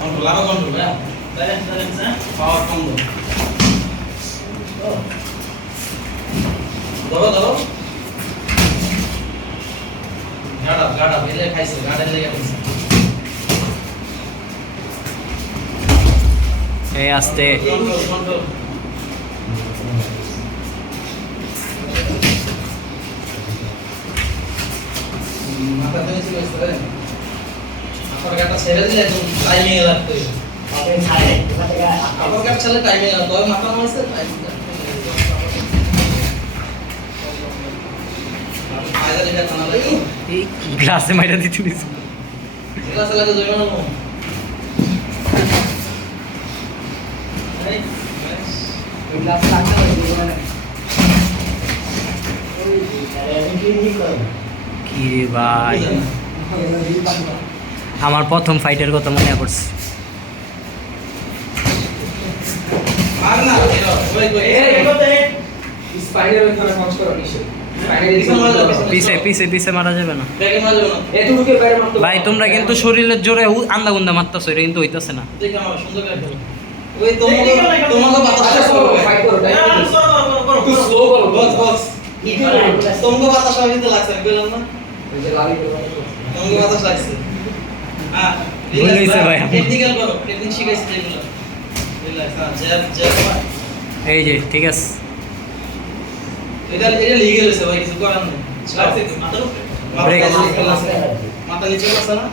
Control আরো control হ্যাঁ balance হ্যাঁ পাওয়ার কম ধরো গাড়া বেলে খাইছে গাড়া লেগে গেছে এই আস্তে কন্ট্রোল মাথা থেকে ছিল স্যার আপনার গাটা ছেড়ে দিলে একদম টাইমিং এ লাগতো আপনি ছাড়ে ওখান থেকে আপনার গাটা ছেড়ে টাইমিং এ লাগতো মাথা মারছে টাইমিং আয়দা লিখা কানা লাগে এই গ্লাসে মাইরা দিতে দিস গ্লাসে লাগে জয় না ওই গ্লাস লাগতে হবে মানে ওই আমি কি করব কি রে ভাই আমার প্রথম ফাইটের কথা মনে পড়ছে আর না ওই স্পাইডার ওখানে কষ্ট করে নিছে পিছে পিছে পিছে মারা যাবে না ব্যাগে মারবে না এতটুকু বাইরে মারতে ভাই তোমরা কিন্তু শরীরের জোরে আন্দা গুন্দা মারতেছো এটা কিন্তু হইতাছে না দেখে আমার সুন্দর করে ওই তোমাকে বাতাস করবে ফাইট করো তাই একটু স্লো করো বক্স তোমাকে বাতাস হইতে লাগছে আমি বললাম না ওই যে লালি করে তোমাকে বাতাস লাগছে হ্যাঁ ভুল হইছে ভাই। টেকনিক্যাল করো টেকনিক শিখাইছি এগুলো রিল্যাক্স হ্যাঁ জ্যাব জ্যাব এই যে ঠিক আছে এটা লিগেল হইছে ভাই কিছু করার নেই লাগছে মাথার উপরে ব্রেক মাথা নিচে আছে না